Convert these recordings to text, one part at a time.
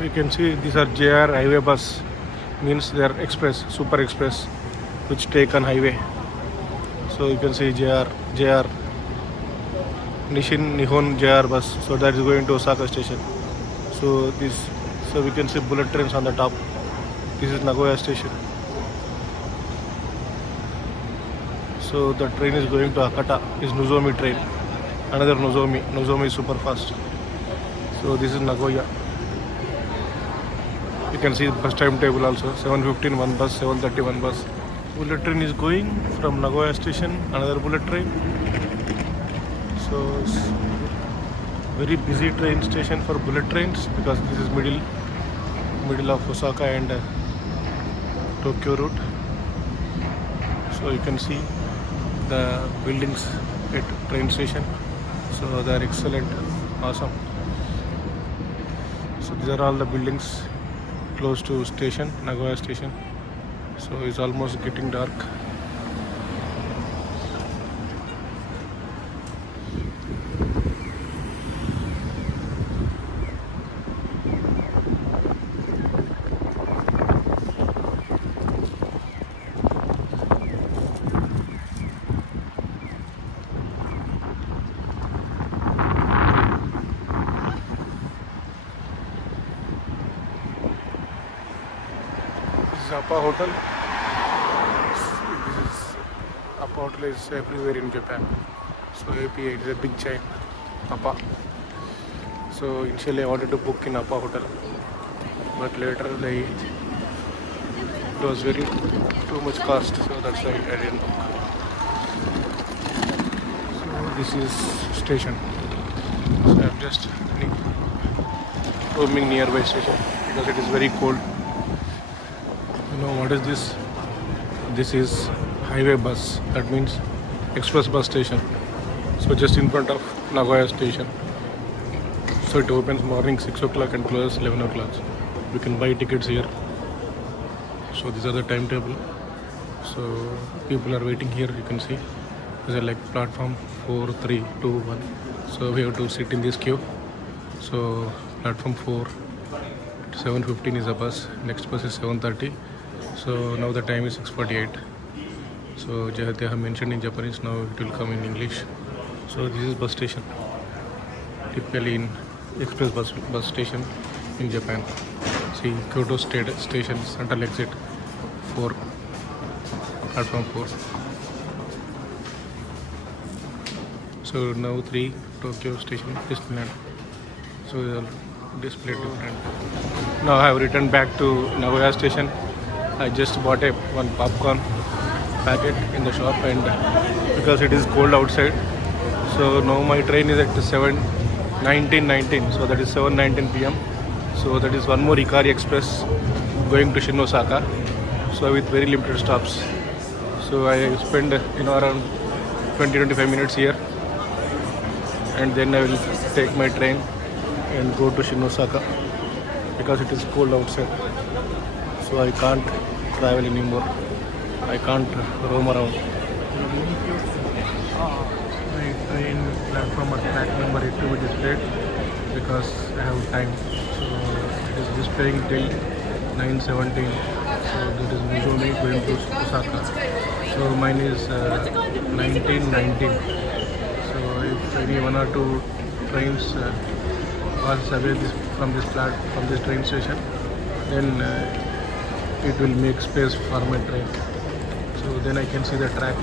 You can see these are JR highway bus, means they are express, super express, which take on highway. So you can see JR Nishin Nihon JR bus. So that is going to Osaka station. So we can see bullet trains on the top. This is Nagoya station. So the train is going to Hakata. Is Nozomi train. Another Nozomi is super fast. So this is Nagoya. You can see the bus timetable also. 7:15 one bus, 7:30 one bus. Bullet train is going from Nagoya station. Another bullet train. So it's very busy train station for bullet trains because this is middle of Osaka and Tokyo route. So you can see the buildings at train station. So they are excellent, awesome. So these are all the buildings close to station, Nagoya station. So it's almost getting dark. Appa Hotel. This is Appa Hotel is everywhere in Japan. So APA is a big chain. Appa. So initially I wanted to book in Appa Hotel, but later it was very too much cost. So that's why I didn't book. So this is station. So I'm just roaming nearby station because it is very cold. You know what is this? This is highway bus. That means express bus station. So just in front of Nagoya station. So it opens morning 6 o'clock and closes 11 o'clock. You can buy tickets here. So these are the timetable. So people are waiting here. You can see these are like platform 4, 3, 2, 1. So we have to sit in this queue. So platform 4, 7:15 is a bus. Next bus is 7:30. So now the time is 6:48. So they have mentioned in Japanese, now it will come in English. So this is bus station. Typically in express bus station in Japan. See Kyoto station, central exit 4, platform 4. So now 3, Tokyo station, Disneyland. So they are displayed different. Now I have returned back to Nagoya station. I just bought one popcorn packet in the shop, and because it is cold outside, so now my train is at 7:19. So that is 7:19 p.m. So that is one more Ikari Express going to Shin Osaka. So with very limited stops. So I spend around 20-25 minutes here, and then I will take my train and go to Shin Osaka because it is cold outside. So I can't travel anymore. I can't roam around. My train platform at track number 8 to be displayed because I have time. So it is displaying till 9:17. So that is Nozomi going to Osaka. So mine is 19:19. So if any one or two trains pass away from this train station, then it will make space for my train. So then I can see the track.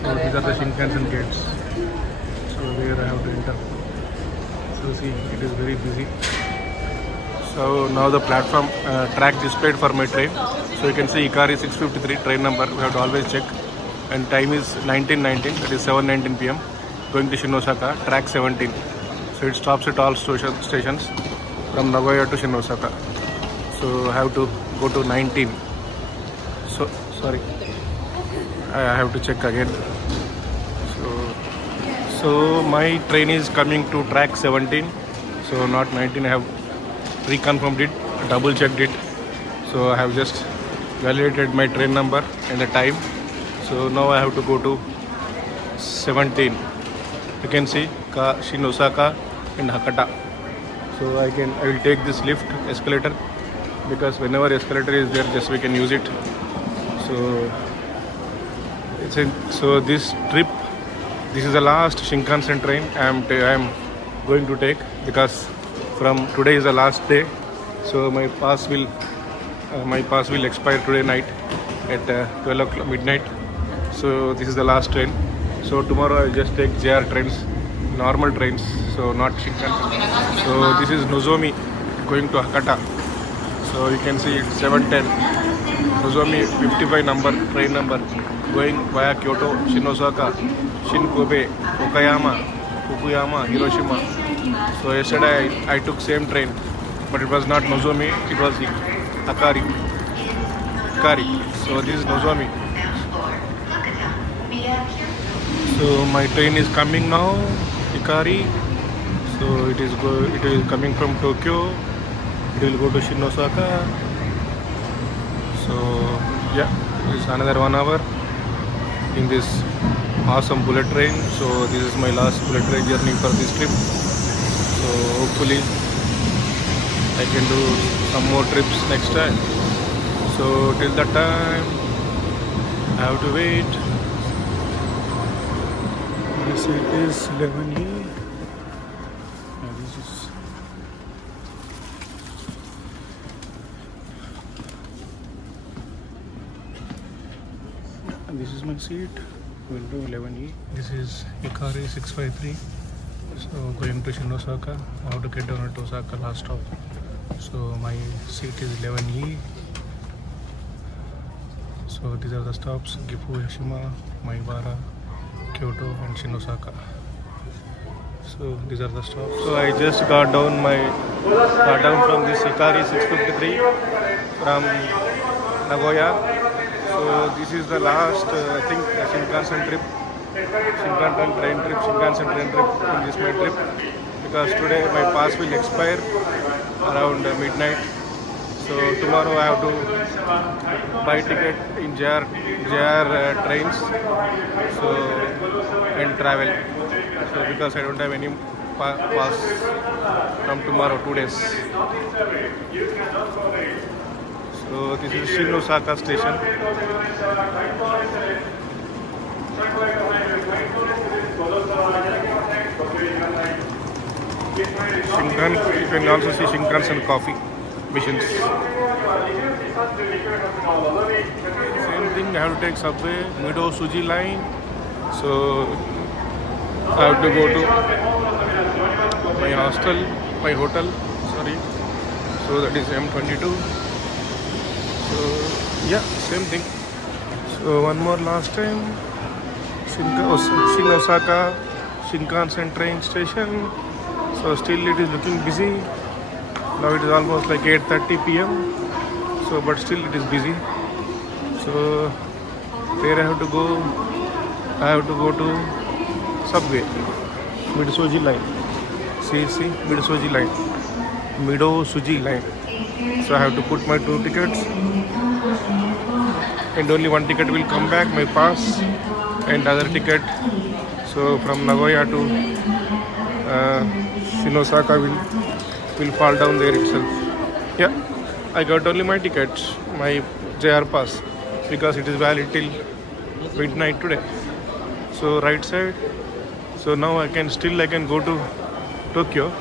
So these are the Shinkansen gates. So where I have to enter. So see, it is very busy. So now the platform track displayed for my train. So you can see Ikari 653 train number. We have to always check. And time is 19:19. That is 7:19 p.m. Going to Shin Osaka. Track 17. So it stops at all stations from Nagoya to Shin Osaka. So I have to go to 19. So sorry, I have to check again. So my train is coming to track 17. So not 19. I have reconfirmed it, double checked it. So I have just validated my train number and the time. So now I have to go to 17. You can see Shin Osaka and Hakata. So I will take this lift escalator, because whenever escalator is there, just we can use it. So so this trip, this is the last Shinkansen train I am going to take, because from today is the last day. So my pass will expire today night at 12 o'clock midnight. So this is the last train. So tomorrow I'll just take JR trains, normal trains, so not Shinkansen. So this is Nozomi going to Hakata. So you can see it's 710 Nozomi 55 number train number, going via Kyoto, Shin Osaka, Shin Kobe, Okayama, Fukuyama, Hiroshima. So yesterday I took same train, but it was not Nozomi, it was Hikari. So this is Nozomi. So my train is coming now, Hikari. So it is coming from Tokyo. It will go to Shin Osaka. So yeah, it's another 1 hour in this awesome bullet train. So this is my last bullet train journey for this trip. So hopefully I can do some more trips next time. So till that time I have to wait. This is 11E. This is my seat, window 11E. This is Hikari 653. So going to Shin Osaka. I have to get down at Osaka last stop. So my seat is 11E. So these are the stops: Gifu, Hiroshima, Maibara, Kyoto and Shin Osaka. So these are the stops. So I just got down from this Hikari 653 from Nagoya. So this is the last, I think, Shinkansen train trip in this my trip, because today my pass will expire around midnight. So tomorrow I have to buy ticket in JR trains, so and travel. So because I don't have any pass from tomorrow, 2 days. So this is Shin Osaka station. You can also see Shinkansen coffee machines. Same thing, I have to take subway, Mido Suji line. So I have to go to my hotel, sorry. So that is M22. So yeah, same thing. So one more last time, Shin Osaka Shinkansen train station. So still it is looking busy. Now it is almost like 8:30 p.m. So but still it is busy. So where I have to go? I have to go to subway, Midosuji line. See, Midosuji line. Midosuji line. So I have to put my 2 tickets, and only 1 ticket will come back, my pass, and other ticket. So from Nagoya to Shin Osaka will fall down there itself. Yeah, I got only my ticket, my JR pass, because it is valid till midnight today. So right side. So now I can go to Tokyo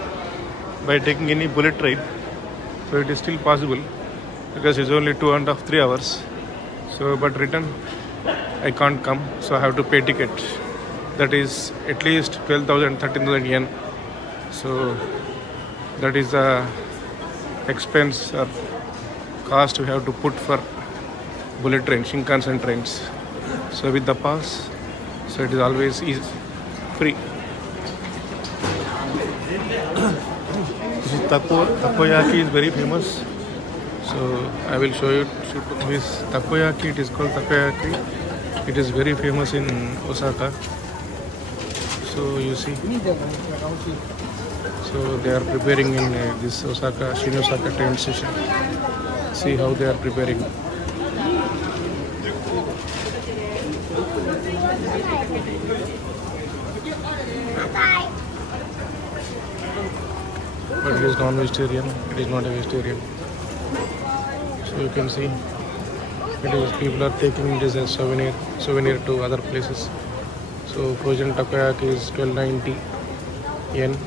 by taking any bullet train. So it is still possible, because it's only 2.5 3 hours. So but return I can't come, so I have to pay ticket. That is at least 12,000 13,000 yen. So that is the expense or cost we have to put for bullet train, Shinkansen trains. So with the pass, so it is always free. Takoyaki is very famous. So I will show you this takoyaki. It is called takoyaki. It is very famous in Osaka. So you see. So they are preparing in this Shin Osaka train station. See how they are preparing. but it is non-vegetarian. It is not a vegetarian. So you can see, it is people are taking this as souvenir to other places. So frozen takoyaki is 1290 yen.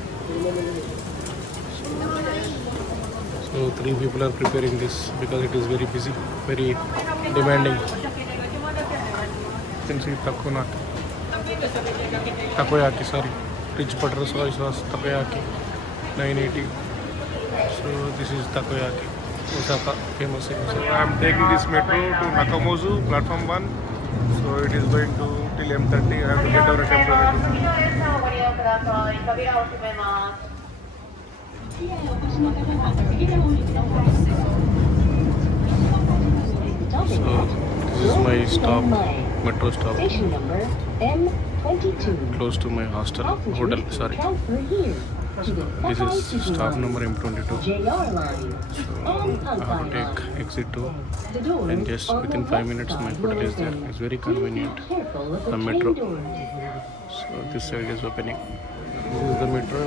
So 3 people are preparing this because it is very busy, very demanding. You can see takoyaki, sorry, rich butter soy sauce takoyaki, 980. So this is takoyaki, Osaka, famous in Osaka. I am taking this metro to Nakamozu, platform 1. So it is going to till M30. I have to get over at M30. So this is my stop, metro stop, close to my hotel, sorry. So this is stop number M22. So I have to take exit 2 and just within 5 minutes my hotel is there. It's very convenient, the metro. So this side is opening. This is the metro.